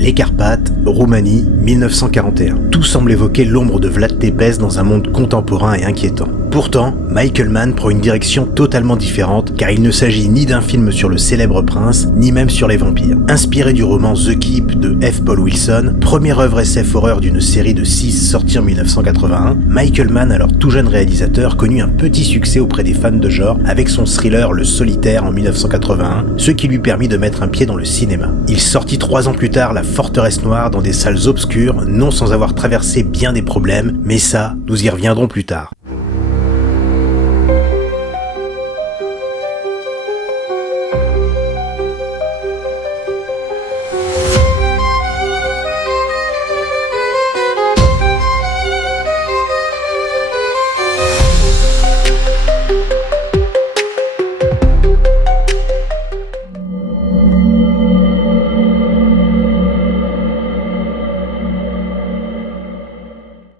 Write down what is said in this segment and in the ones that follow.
les Carpates, Roumanie, 1941. Tout semble évoquer l'ombre de Vlad Tepes dans un monde contemporain et inquiétant. Pourtant, Michael Mann prend une direction totalement différente car il ne s'agit ni d'un film sur le célèbre prince, ni même sur les vampires. Inspiré du roman The Keep de F. Paul Wilson, première œuvre SF horreur d'une série de 6 sortie en 1981, Michael Mann, alors tout jeune réalisateur, connut un petit succès auprès des fans de genre avec son thriller Le Solitaire en 1981, ce qui lui permit de mettre un pied dans le cinéma. Il sortit 3 ans plus tard La Forteresse Noire dans des salles obscures, non sans avoir traversé bien des problèmes, mais ça, nous y reviendrons plus tard.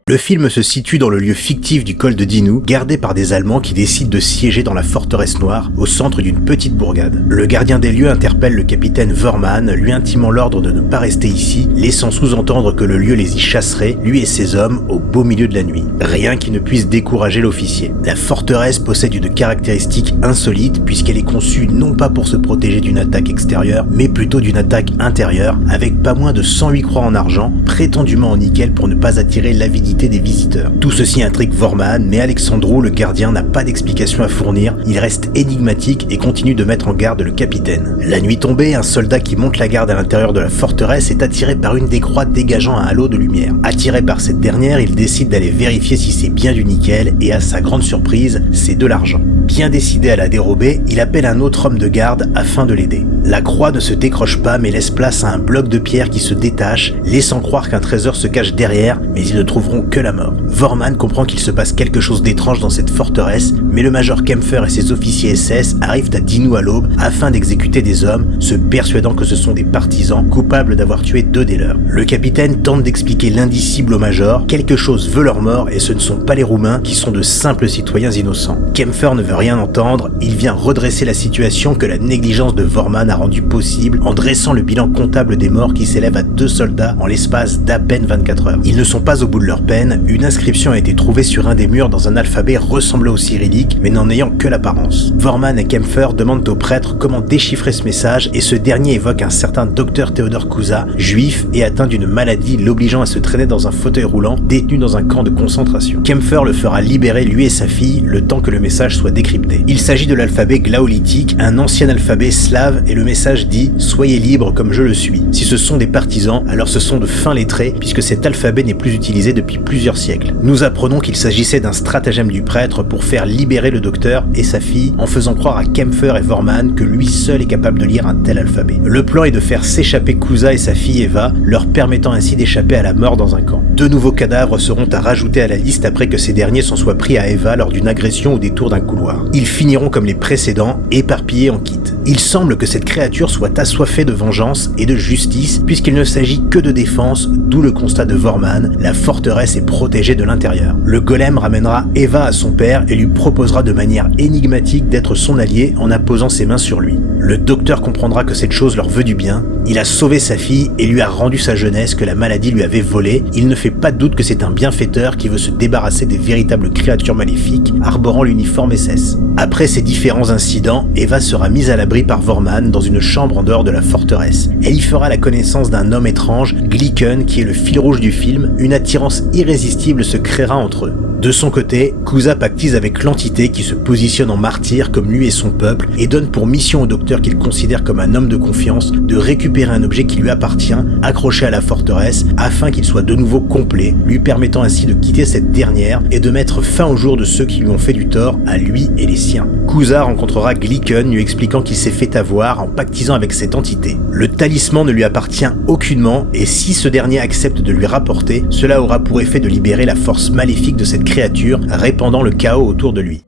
Le film se situe dans le lieu fictif du col de Dinu, gardé par des Allemands qui décident de siéger dans la forteresse noire, au centre d'une petite bourgade. Le gardien des lieux interpelle le capitaine Vormann, lui intimant l'ordre de ne pas rester ici, laissant sous-entendre que le lieu les y chasserait, lui et ses hommes, au beau milieu de la nuit. Rien qui ne puisse décourager l'officier. La forteresse possède une caractéristique insolite, puisqu'elle est conçue non pas pour se protéger d'une attaque extérieure, mais plutôt d'une attaque intérieure, avec pas moins de 108 croix en argent, prétendument en nickel pour ne pas attirer l'avidité des visiteurs. Tout ceci intrigue Vormann, mais Alexandru, le gardien, n'a pas d'explication à fournir, il reste énigmatique et continue de mettre en garde le capitaine. La nuit tombée, un soldat qui monte la garde à l'intérieur de la forteresse est attiré par une des croix dégageant un halo de lumière. Attiré par cette dernière, il décide d'aller vérifier si c'est bien du nickel et à sa grande surprise, c'est de l'argent. Bien décidé à la dérober, il appelle un autre homme de garde afin de l'aider. La croix ne se décroche pas mais laisse place à un bloc de pierre qui se détache, laissant croire qu'un trésor se cache derrière, mais ils ne trouveront que la mort. Vormann comprend qu'il se passe quelque chose d'étrange dans cette forteresse, mais le major Kempfer et ses officiers SS arrivent à Dinu à l'aube afin d'exécuter des hommes, se persuadant que ce sont des partisans coupables d'avoir tué 2 des leurs. Le capitaine tente d'expliquer l'indicible au major, quelque chose veut leur mort et ce ne sont pas les Roumains qui sont de simples citoyens innocents. Kempfer ne veut rien entendre, il vient redresser la situation que la négligence de Vormann a rendu possible en dressant le bilan comptable des morts qui s'élève à 2 soldats en l'espace d'à peine 24 heures. Ils ne sont pas au bout de leur peine, une inscription a été trouvée sur un des murs dans un alphabet ressemblant au cyrillique mais n'en ayant que l'apparence. Vormann et Kempfer demandent au prêtre comment déchiffrer ce message et ce dernier évoque un certain docteur Theodor Kuza, juif et atteint d'une maladie l'obligeant à se traîner dans un fauteuil roulant détenu dans un camp de concentration. Kempfer le fera libérer lui et sa fille le temps que le message soit décrypté. Il s'agit de l'alphabet glaolytique, un ancien alphabet slave et le message dit « Soyez libres comme je le suis ». Si ce sont des partisans, alors ce sont de fins lettrés puisque cet alphabet n'est plus utilisé depuis plusieurs siècles. Nous apprenons qu'il s'agissait d'un stratagème du prêtre pour faire libérer le docteur et sa fille en faisant croire à Kempfer et Vormann que lui seul est capable de lire un tel alphabet. Le plan est de faire s'échapper Kuza et sa fille Eva, leur permettant ainsi d'échapper à la mort dans un camp. 2 nouveaux cadavres seront à rajouter à la liste après que ces derniers s'en soient pris à Eva lors d'une agression au détour d'un couloir. Ils finiront comme les précédents, éparpillés en kit. Il semble que cette créature soit assoiffée de vengeance et de justice puisqu'il ne s'agit que de défense, d'où le constat de Vormann, la forteresse est protégée de l'intérieur. Le golem ramènera Eva à son père et lui proposera de manière énigmatique d'être son allié en apposant ses mains sur lui. Le docteur comprendra que cette chose leur veut du bien, il a sauvé sa fille et lui a rendu sa jeunesse que la maladie lui avait volée, il ne fait pas de doute que c'est un bienfaiteur qui veut se débarrasser des véritables créatures maléfiques arborant l'uniforme SS. Après ces différents incidents, Eva sera mise à l'abri par Vormann dans une chambre en dehors de la forteresse. Elle y fera la connaissance d'un homme étrange, Glicken, qui est le fil rouge du film, une attirance irrésistible se créera entre eux. De son côté, Kuza pactise avec l'entité qui se positionne en martyr comme lui et son peuple et donne pour mission au docteur qu'il considère comme un homme de confiance de récupérer un objet qui lui appartient, accroché à la forteresse, afin qu'il soit de nouveau complet, lui permettant ainsi de quitter cette dernière et de mettre fin au jour de ceux qui lui ont fait du tort à lui et les siens. Kuza rencontrera Glicken lui expliquant qu'il s'est fait avoir en pactisant avec cette entité. Le talisman ne lui appartient aucunement et si ce dernier accepte de lui rapporter, cela aura pour effet de libérer la force maléfique de cette créature, répandant le chaos autour de lui.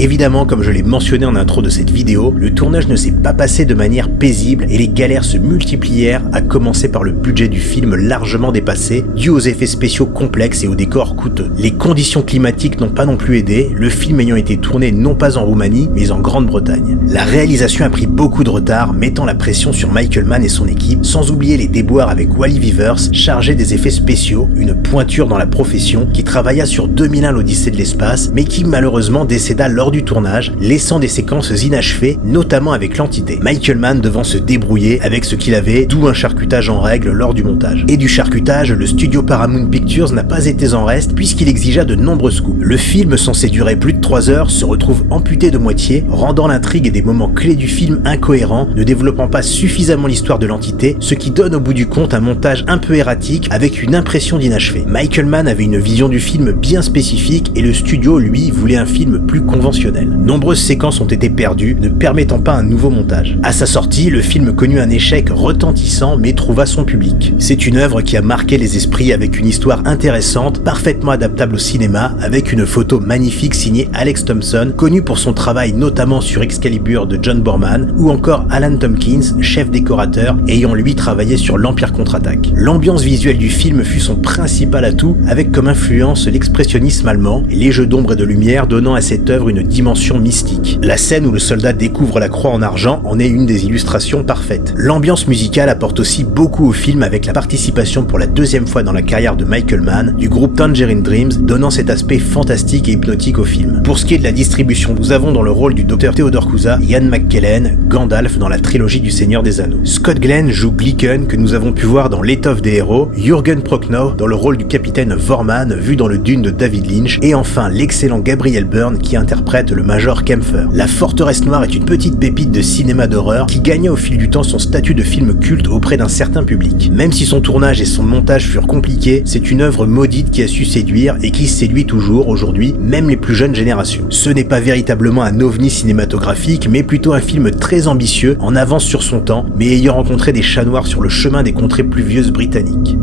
Évidemment, comme je l'ai mentionné en intro de cette vidéo, le tournage ne s'est pas passé de manière paisible et les galères se multiplièrent, à commencer par le budget du film largement dépassé, dû aux effets spéciaux complexes et aux décors coûteux. Les conditions climatiques n'ont pas non plus aidé, le film ayant été tourné non pas en Roumanie, mais en Grande-Bretagne. La réalisation a pris beaucoup de retard, mettant la pression sur Michael Mann et son équipe, sans oublier les déboires avec Wally Weavers, chargé des effets spéciaux, une pointure dans la profession, qui travailla sur 2001 l'Odyssée de l'espace, mais qui malheureusement décéda lors du tournage, laissant des séquences inachevées, notamment avec l'entité. Michael Mann devant se débrouiller avec ce qu'il avait, d'où un charcutage en règle lors du montage. Et du charcutage, le studio Paramount Pictures n'a pas été en reste, puisqu'il exigea de nombreuses coupes. Le film, censé durer plus de 3 heures, se retrouve amputé de moitié, rendant l'intrigue et des moments clés du film incohérents, ne développant pas suffisamment l'histoire de l'entité, ce qui donne au bout du compte un montage un peu erratique avec une impression d'inachevé. Michael Mann avait une vision du film bien spécifique et le studio, lui, voulait un film plus conventionnel. Nombreuses séquences ont été perdues, ne permettant pas un nouveau montage. À sa sortie, le film connut un échec retentissant mais trouva son public. C'est une œuvre qui a marqué les esprits avec une histoire intéressante, parfaitement adaptable au cinéma, avec une photo magnifique signée Alex Thompson, connu pour son travail notamment sur Excalibur de John Borman, ou encore Alan Tompkins, chef décorateur, ayant lui travaillé sur l'Empire contre-attaque. L'ambiance visuelle du film fut son principal atout, avec comme influence l'expressionnisme allemand, et les jeux d'ombre et de lumière donnant à cette œuvre une dimension mystique. La scène où le soldat découvre la croix en argent en est une des illustrations parfaites. L'ambiance musicale apporte aussi beaucoup au film avec la participation pour la deuxième fois dans la carrière de Michael Mann du groupe Tangerine Dreams, donnant cet aspect fantastique et hypnotique au film. Pour ce qui est de la distribution, nous avons dans le rôle du Dr Theodore Cusa, Ian McKellen, Gandalf dans la trilogie du Seigneur des Anneaux. Scott Glenn joue Glicken que nous avons pu voir dans L'étoffe des héros, Jürgen Prochnow dans le rôle du capitaine Vorman vu dans le Dune de David Lynch, et enfin l'excellent Gabriel Byrne qui interprète le Major Kempfer. La Forteresse Noire est une petite pépite de cinéma d'horreur qui gagna au fil du temps son statut de film culte auprès d'un certain public. Même si son tournage et son montage furent compliqués, c'est une œuvre maudite qui a su séduire et qui séduit toujours aujourd'hui, même les plus jeunes générations. Ce n'est pas véritablement un ovni cinématographique, mais plutôt un film très ambitieux, en avance sur son temps, mais ayant rencontré des chats noirs sur le chemin des contrées pluvieuses britanniques.